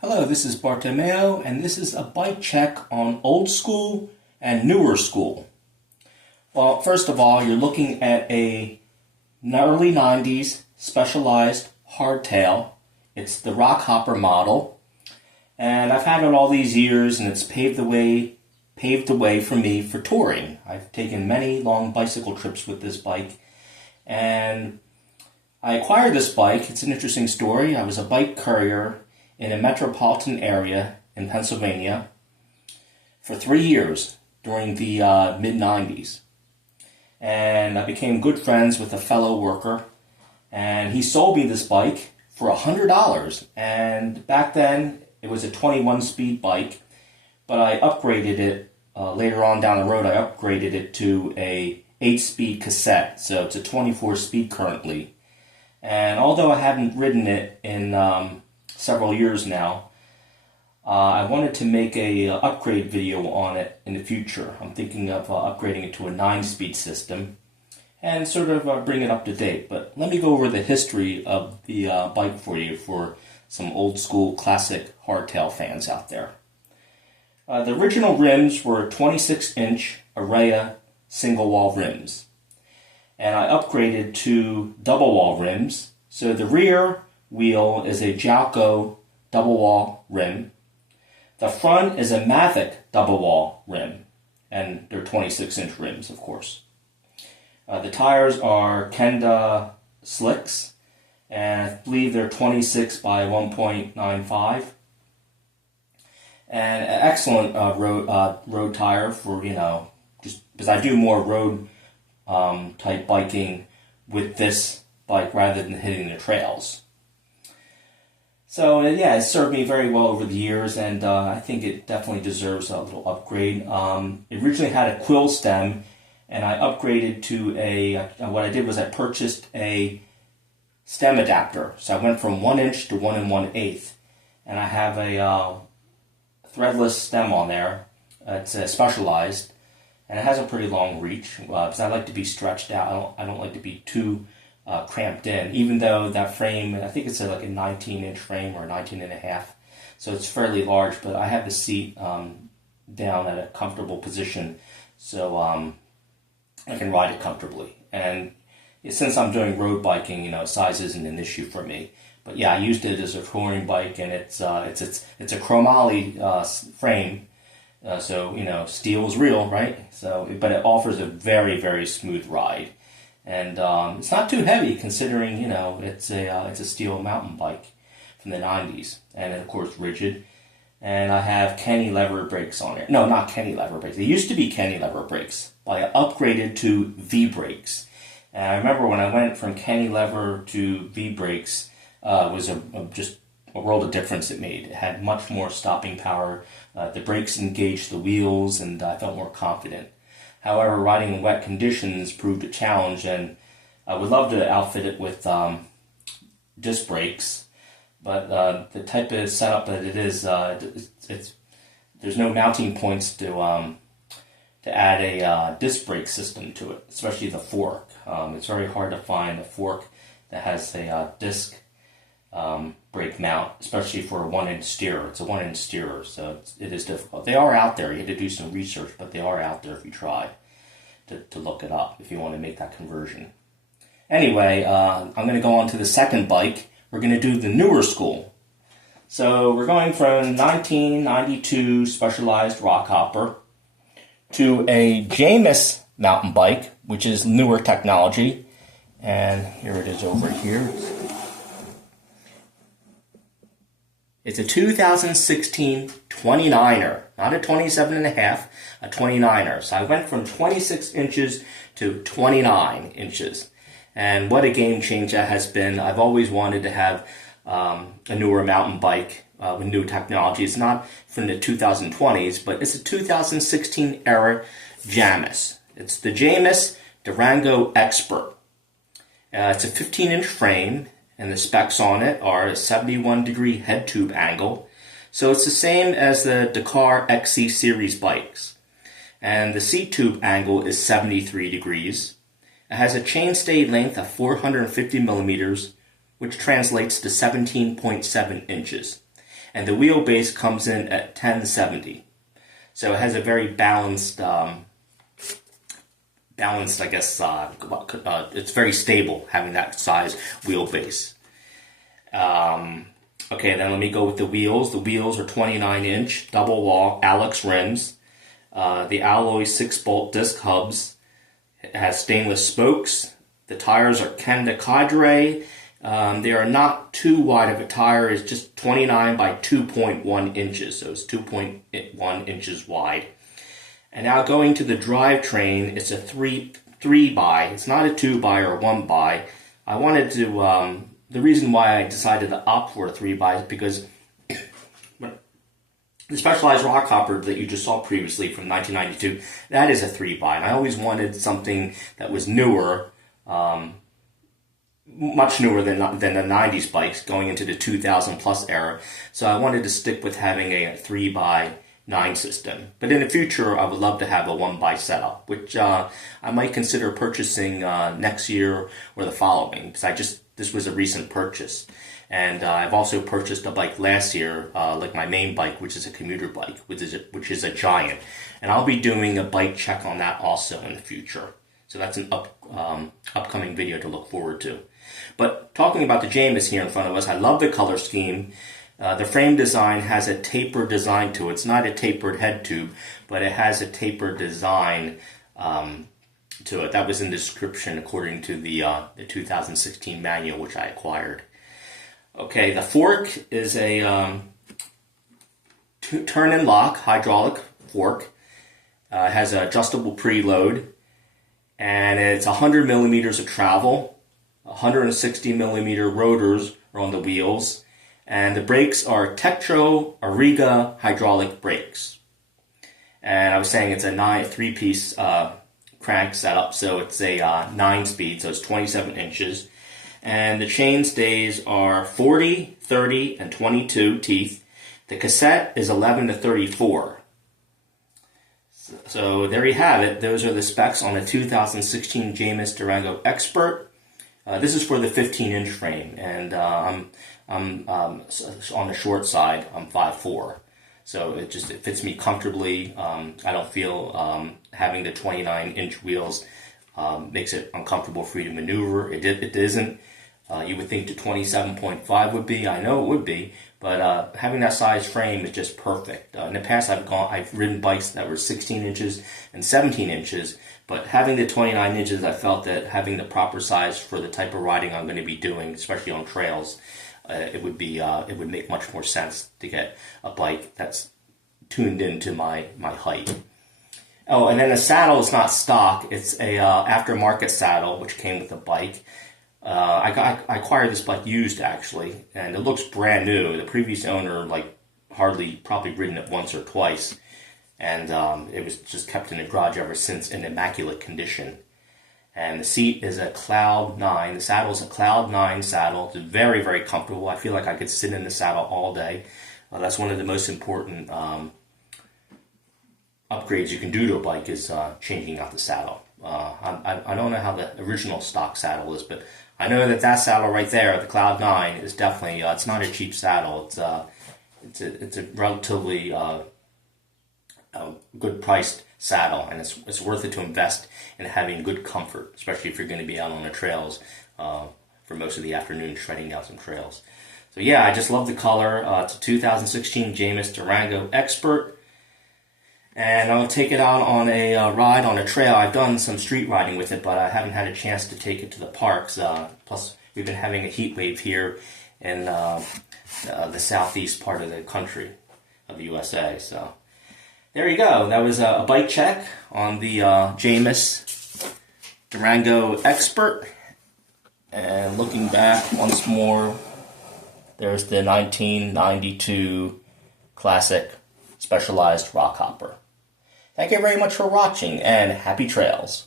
Hello, this is Bartomeo, and this is a bike check on old school and newer school. Well, first of all, you're looking at a early 90s specialized hardtail. It's the Rockhopper model, and I've had it all these years, and it's paved the way for me for touring. I've taken many long bicycle trips with this bike, and I acquired this bike. It's an interesting story. I was a bike courier in a metropolitan area in Pennsylvania for 3 years during the mid-90s. And I became good friends with a fellow worker, and he sold me this bike for $100. And back then, it was a 21-speed bike, but I upgraded it, later on down the road, I upgraded it to a 8-speed cassette, so it's a 24-speed currently. And although I haven't ridden it in several years now, I wanted to make a upgrade video on it in the future. I'm thinking of upgrading it to a 9-speed system and sort of bring it up to date. But let me go over the history of the bike for you for some old school classic hardtail fans out there. The original rims were 26-inch Araya single wall rims, and I upgraded to double wall rims. So the rear wheel is a Jalco double wall rim. The front is a Mavic double wall rim, and they're 26-inch rims, of course. The tires are Kenda slicks, and I believe they're 26 by 1.95. And an excellent road tire for, just because I do more road type biking with this bike rather than hitting the trails. So yeah, it served me very well over the years, and I think it definitely deserves a little upgrade. It originally had a quill stem, and I upgraded to what I did was I purchased a stem adapter. So I went from 1 inch to 1 1/8, and I have a threadless stem on there. It's specialized, and it has a pretty long reach because I like to be stretched out. I don't like to be too cramped in, even though that frame, I think it's like a 19-inch frame or 19 and a half, so it's fairly large, but I have the seat down at a comfortable position, so I can ride it comfortably. And since I'm doing road biking, size isn't an issue for me. But yeah, I used it as a touring bike, and it's a chromoly frame, so steel is real, right? So, but it offers a very, very smooth ride. And it's not too heavy considering, it's a steel mountain bike from the 90s. And of course, rigid. And I have Kenny lever brakes on it. No, not Kenny lever brakes. They used to be Kenny lever brakes, but I upgraded to V-brakes. And I remember when I went from Kenny lever to V-brakes, was just a world of difference it made. It had much more stopping power. The brakes engaged the wheels, and I felt more confident. However, riding in wet conditions proved a challenge, and I would love to outfit it with disc brakes, but the type of setup that it is, there's no mounting points to add a disc brake system to it, especially the fork. It's very hard to find a fork that has a disc brake mount, especially for a 1-inch steerer. It's a 1-inch steerer, so it is difficult. They are out there. You have to do some research, but they are out there if you try to look it up if you want to make that conversion. Anyway, I'm going to go on to the second bike. We're going to do the newer school. So we're going from 1992 Specialized Rockhopper to a Jamis mountain bike, which is newer technology. And here it is over here. It's a 2016 29er, not a 27.5, a 29er. So I went from 26 inches to 29 inches. And what a game changer that has been. I've always wanted to have a newer mountain bike with new technology. It's not from the 2020s, but it's a 2016 era Jamis. It's the Jamis Durango Expert. It's a 15-inch frame, and the specs on it are a 71-degree head tube angle. So it's the same as the Dakar XC series bikes. And the seat tube angle is 73 degrees. It has a chainstay length of 450 millimeters, which translates to 17.7 inches. and the wheelbase comes in at 1070. So it has a very balanced, I guess, it's very stable having that size wheelbase. Okay, then let me go with the wheels. The wheels are 29-inch double wall Alex rims. The alloy 6-bolt disc hubs. It has stainless spokes. The tires are Kenda Cadre. They are not too wide of a tire. It's just 29 by 2.1 inches, so it's 2.1 inches wide. And now going to the drivetrain, it's a 3 by. It's not a 2 by or 1 by. I wanted to. The reason why I decided to opt for a 3 by is because the Specialized Rockhopper that you just saw previously from 1992, that is a 3 by, and I always wanted something that was newer. Much newer than the 90s bikes going into the 2000 plus era. So I wanted to stick with having a 3 by 9 system. But in the future, I would love to have a 1 by setup, which I might consider purchasing next year or the following, because this was a recent purchase. And I've also purchased a bike last year, like my main bike, which is a commuter bike, which is a Giant. And I'll be doing a bike check on that also in the future. So that's an upcoming video to look forward to. But talking about the Jamis here in front of us, I love the color scheme. The frame design has a tapered design to it. It's not a tapered head tube, but it has a tapered design to it. That was in the description according to the 2016 manual, which I acquired. Okay, the fork is a turn and lock hydraulic fork. It has an adjustable preload, and it's 100 millimeters of travel. 160 millimeter rotors are on the wheels, and the brakes are Tektro Auriga hydraulic brakes. And I was saying it's a 3-piece crank setup, so it's a 9-speed, so it's 27 inches. And the chain stays are 40, 30, and 22 teeth. The cassette is 11 to 34. So there you have it. Those are the specs on the 2016 Jamis Durango Expert. This is for the 15-inch frame, and I'm on the short side. I'm 5'4", so it fits me comfortably. I don't feel having the 29-inch wheels makes it uncomfortable for you to maneuver. It isn't. You would think the 27.5 would be. I know it would be, but having that size frame is just perfect. In the past, I've ridden bikes that were 16 inches and 17 inches. But having the 29 inches, I felt that having the proper size for the type of riding I'm going to be doing, especially on trails, it would make much more sense to get a bike that's tuned into my height. Oh, and then the saddle is not stock; it's a aftermarket saddle which came with the bike. I acquired this bike used actually, and it looks brand new. The previous owner probably ridden it once or twice. And it was just kept in the garage ever since in immaculate condition. And the seat is a Cloud 9. The saddle is a Cloud 9 saddle. It's very, very comfortable. I feel like I could sit in the saddle all day. That's one of the most important upgrades you can do to a bike is changing out the saddle. I don't know how the original stock saddle is, but I know that saddle right there, the Cloud 9, is definitely, it's not a cheap saddle. It's a relatively good priced saddle, and it's worth it to invest in having good comfort, especially if you're going to be out on the trails for most of the afternoon shredding down some trails. So yeah, I just love the color. It's a 2016 Jamis Durango Expert, and I'll take it out on a ride on a trail. I've done some street riding with it, but I haven't had a chance to take it to the parks. Plus, we've been having a heat wave here in the southeast part of the country of the USA, so there you go. That was a bike check on the Jamis Durango Expert. And looking back once more, there's the 1992 classic Specialized Rockhopper. Thank you very much for watching, and happy trails.